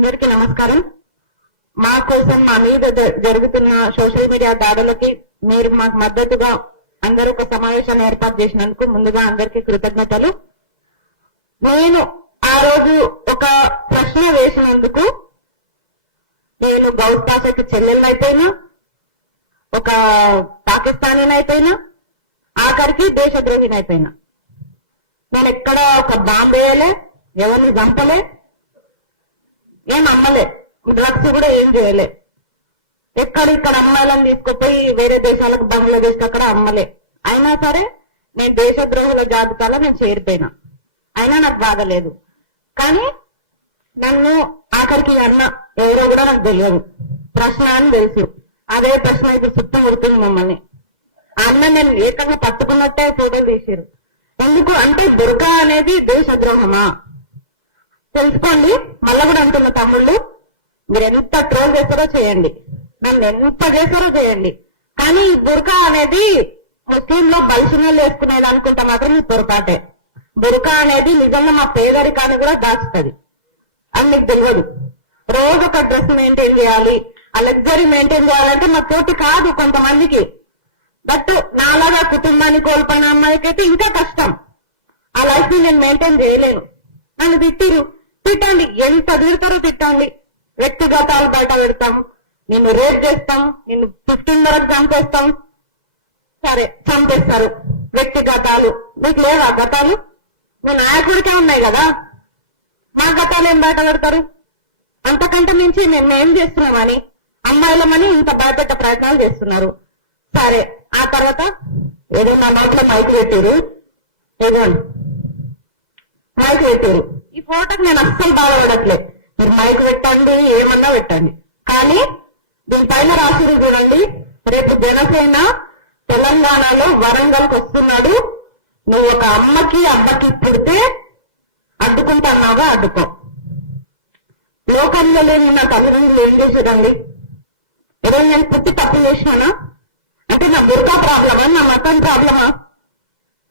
అందరికీ నమస్కారం. మా కోసం మా మీద జరుగుతున్న సోషల్ మీడియా దాడులకి మీరు మాకు మద్దతుగా అందరూ ఒక సమావేశాన్ని ఏర్పాటు చేసినందుకు ముందుగా అందరికీ కృతజ్ఞతలు. నేను ఆ రోజు ఒక ప్రశ్న వేసినందుకు నేను గౌడ్ పాషకి చెల్లెళ్ళైపోయినా, ఒక పాకిస్తానీనైపోయినా, ఆఖరికి దేశద్రోహినైపోయినా. నేను ఎక్కడ ఒక బాంబు వేయలే, ఎవరిని చంపలే, ఏం అమ్మలే, డ్రగ్స్ కూడా ఏం చేయలే. ఇక్కడ అమ్మాయిలను తీసుకుపోయి వేరే దేశాలకు బంగ్లాదేశ్ అక్కడ అమ్మలే. అయినా సరే నేను దేశద్రోహుల జాబితాలో నేను చేరిపోయినా. అయినా నాకు బాధలేదు. కానీ నన్ను ఆఖరికి అన్న ఎవరో కూడా నాకు తెలియదు. ప్రశ్న అని తెలుసు. అదే ప్రశ్న ఇప్పుడు చుట్టం ఉడుతుంది మమ్మల్ని. ఆ అన్న నేను ఏకంగా పట్టుకున్నట్టే ఫోటోలు తీసారు. ఎందుకు అంటే బుర్కా అనేది దేశద్రోహమా తెలుసుకోండి. మళ్ళా కూడా అంటున్న తమ్ముళ్ళు, మీరు ఎంత ట్రోల్ చేస్తారో చేయండి, నన్ను ఎంత చేస్తారో చేయండి, కానీ ఈ బుర్కా అనేది ముస్లింలో బల్సినలు వేసుకునేది అనుకుంటా మాత్రం మీ పొరపాటే. బుర్కా అనేది నిజంగా మా పేదరికాన్ని కూడా దాచుతుంది. అని మీకు తెలియదు. రోజు ఒక డ్రెస్ మెయింటైన్ చేయాలి, ఆ లగ్జరీ మెయింటైన్ చేయాలంటే మా తోటి కాదు కొంతమందికి. బట్ నాలాగా కుటుంబాన్ని కోల్పోయిన అమ్మాయికైతే ఇంకా కష్టం. ఆ లైఫ్ ని నేను మెయింటైన్ చేయలేను. నన్ను తిట్టండి, ఎంత తిడతారో తిట్టండి. వ్యక్తిగతాలు బయట పెడతాం, నిన్ను రేప్ చేస్తాం, నిన్ను 15 వరకు చంపేస్తాం. సరే చంపేస్తారు, వ్యక్తిగతాలు. మీకు లేవా గతాలు? మీ నాయకుడికే ఉన్నాయి కదా, మా గతాలు ఏం బయట పెడతారు? అంతకంటే మించి మేము ఏం చేస్తున్నామని అమ్మాయిలమని ఇంత భయపెట్ట ప్రయత్నాలు చేస్తున్నారు. సరే ఆ తర్వాత ఏదో నా నోట్లో మైక్ పెట్టారు, ఏదో మైక్ పెట్టారు. ఈ ఫోటోకి నేను అస్సలు బాధపడట్లేదు. మీరు మైక్ పెట్టండి, ఏమన్నా పెట్టండి, కానీ దీనిపైన రాసిరు చూడండి, రేపు జనసేన తెలంగాణలో వరంగల్కి వస్తున్నాడు, నువ్వు ఒక అమ్మకి అబ్బకి పుడితే అడ్డుకుంటున్నావా అడ్డుకో. లోకంలో లేని నా తల్లిదండ్రులు ఏం చేసేదండి? ఈరోజు నేను పుట్టి తప్పు చేసినానా? అంటే నా బుర్కా ప్రాబ్లమా, నా మతం ప్రాబ్లమా?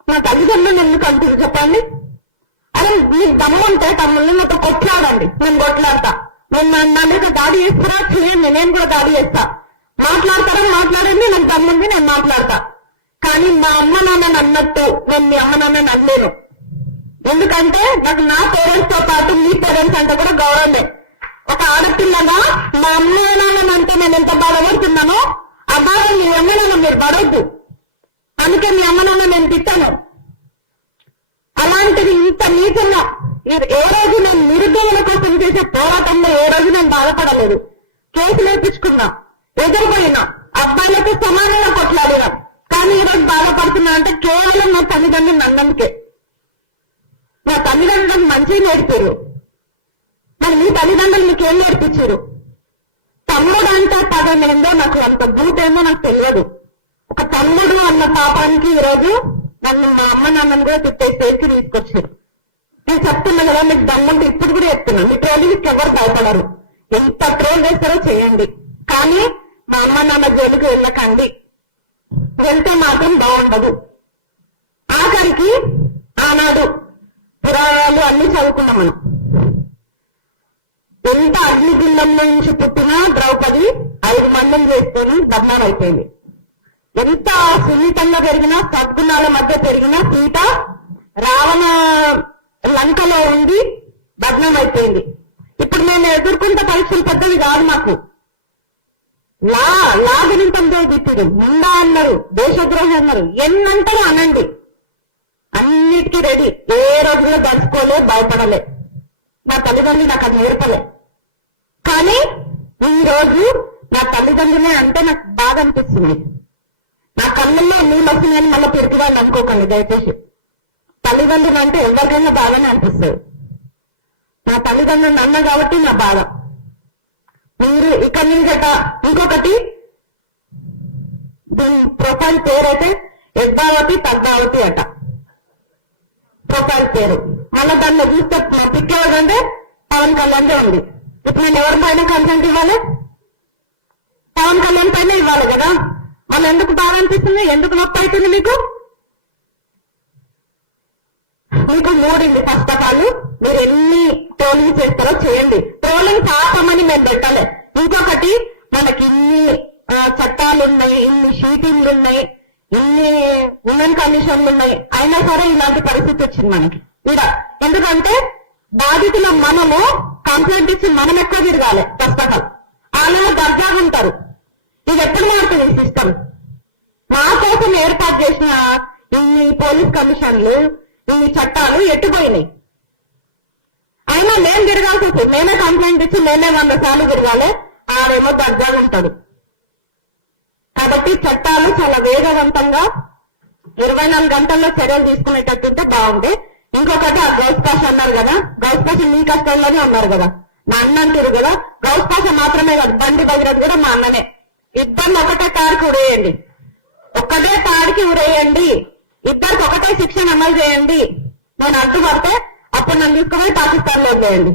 నా తల్లిదండ్రులు ఎందుకు అంటారు చెప్పండి? అరే మీకు దమ్ము ఉంటే తమ్ముళ్ళని నాతో కొట్లాడండి, నేను కొట్లాడతా. నేను నా మీద దాడి చేస్తారా చేయండి, నేను కూడా దాడి చేస్తా. మాట్లాడతారా మాట్లాడండి, నాకు దమ్ముంది, నేను మాట్లాడతా. కానీ మా అమ్మ నాన్నని అన్నట్టు నేను మీ అమ్మ నాన్నని అనలేను. ఎందుకంటే నాకు నా పేరెంట్స్ తో పాటు మీ పేరెంట్స్ అంటే కూడా గౌరవమే. ఒక ఆడపిల్లగా మా అమ్మ నాన్నని అంటే నేను ఎంత బాధపడుతున్నానో ఆ బాధ మీ అమ్మ నాన్న మీరు పడవద్దు. అందుకే మీ అమ్మ నాన్న నేను తిట్టాను. అలాంటిది ఇంత నీచంగా ఏ రోజు నేను నిరుద్యోగుల కోసం చేసే పోరాటంలో ఏ రోజు నేను బాధపడలేదు. కేసు వేయించుకున్నా, ఎదురుపోయినా, అబ్బాయిలకు సమానంగా కొట్లాడినా. కానీ ఈ రోజు బాధపడుతున్నా అంటే కేవలం నా తల్లిదండ్రులు అన్నందుకే. నా తల్లిదండ్రులకు మంచిగా నేర్పారు, మరి మీ తల్లిదండ్రులు మీకు ఏం నేర్పించారు? తమ్ముడు అంటే పదం ఏందో నాకు అంత బూటేమో నాకు తెలియదు. ఒక తమ్ముడు అన్న పాపానికి ఈరోజు నన్ను మా అమ్మ నాన్నని కూడా తిట్టే స్టేజ్కి తీసుకొచ్చారు. నేను చెప్తున్నా కదా, మీకు దమ్ముంటే ఇప్పుడు కూడా చెప్తున్నా, మీ ట్రోలింగ్కి ఎవరు భయపడరు. ఎంత ట్రోల్ చేస్తారో చేయండి, కానీ మా అమ్మ నాన్న జోలికి వెళ్ళకండి. వెళ్తే మాత్రం బాగుండదు. ఆఖరికి ఆనాడు పురాణాలు అన్ని చదువుకున్నాం మనం. ఎంత అగ్నిగుండం నుంచి పుట్టిన ద్రౌపది 5 మందిని చేసుకొని దగ్నం అయిపోయింది. ఎంత సున్నితంగా పెరిగినా, సద్గుణాల మధ్య పెరిగిన సీత రావణ లంకలో ఉండి భగ్నం అయిపోయింది. ఇప్పుడు నేను ఎదుర్కొంటే పరీక్షలు పెద్దవి కాదు మాకు. లాగనింతంతో తిప్పుడు ముందా అన్నారు, దేశద్రోహం అన్నారు, ఎన్నంటారో అనండి, అన్నిటికీ రెడీ. ఏ రోజులో తడుచుకోలే, భయపడలే. నా తల్లిదండ్రులు నాకు అది నేర్పలే. కానీ ఈ రోజు నా తల్లిదండ్రులే అంటే నాకు బాధ అనిపిస్తుంది. నా కళ్ళల్లో నీళ్ళు వస్తున్నాయని మళ్ళీ తిరుగుగా అనుకోకండి దయచేసి. తల్లిదండ్రులు అంటే ఎవరికైనా బాధనే అనిపిస్తుంది. నా తల్లిదండ్రులు అన్న కాబట్టి నా బాధ. మీరు ఇక్కడి నుంచి ఇంకొకటి, దీని ప్రొఫైల్ పేరైతే ఎద్దావతి పద్మావతి అట ప్రొఫైల్ పేరు. మళ్ళీ దాన్ని చూస్తే మా పిక్ ఎవరంటే పవన్ కళ్యాణ్ ఉంది. ఇప్పుడు నేను ఎవరి పైన కంటెంట్ ఇవ్వాలి? పవన్ కళ్యాణ్ పైన ఇవ్వాలి కదా. వాళ్ళు ఎందుకు బాధ అనిపిస్తుంది? ఎందుకు నొప్పి అవుతుంది మీకు? మీకు మూడింది. ఫస్ట్ ఆఫ్ ఆల్ మీరు ఎన్ని ట్రోలింగ్ చేస్తారో చేయండి. ట్రోలింగ్ పాపమని మేము పెట్టాలి. ఇంకొకటి మనకి ఇన్ని చట్టాలు ఉన్నాయి, ఇన్ని షీటింగ్లు ఉన్నాయి, ఇన్ని ఉమెన్ కమిషన్లు ఉన్నాయి, అయినా సరే ఇలాంటి పరిస్థితి వచ్చింది మనకి ఇలా. ఎందుకంటే బాధితుల మనము కంప్లైంట్ ఇచ్చి మనం ఎక్కువ తిరగాలి. ఫస్ట్ ఆఫ్ ఆల్ వాళ్ళు దర్జాగా ఉంటారు. ఇది ఎప్పుడు మారుతుంది ఈ సిస్టమ్? మా కోసం ఏర్పాటు చేసిన ఇన్ని పోలీస్ కమిషన్లు, ఇన్ని చట్టాలు ఎట్టుపోయినాయి. అయినా మేము తిరగాల్సి వస్తుంది. మేమే కంప్లైంట్ ఇచ్చి మేమే 100 సార్లు తిరగాలి. ఆడేమో దర్జాగా ఉంటాడు. కాబట్టి చట్టాలు చాలా వేగవంతంగా 24 గంటల్లో చర్యలు తీసుకునేటట్టుంటే బాగుంది. ఇంకొకటి ఆ గౌస్ పాష అన్నారు కదా, గౌస్ పాష మీ కష్టంలోనే ఉన్నారు కదా, మా అన్న అంటారు కదా. గౌస్ పాష మాత్రమే కాదు, బండి భగీరథ్ కూడా మా అన్ననే. ఇద్దరిని ఒకటే తాడికి ఉరేయండి, ఒక్కటే తాడికి ఉరేయండి, ఇద్దరికి ఒకటే శిక్షణ అమలు చేయండి. నేను అడ్డుపడితే అప్పుడు నన్ను తీసుకుని పాకిస్తాన్ లో వదిలేయండి.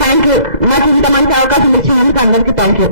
Thank you. నాకు ఇంత మంచి అవకాశం ఇచ్చినందుకు అందరికీ థ్యాంక్ యూ.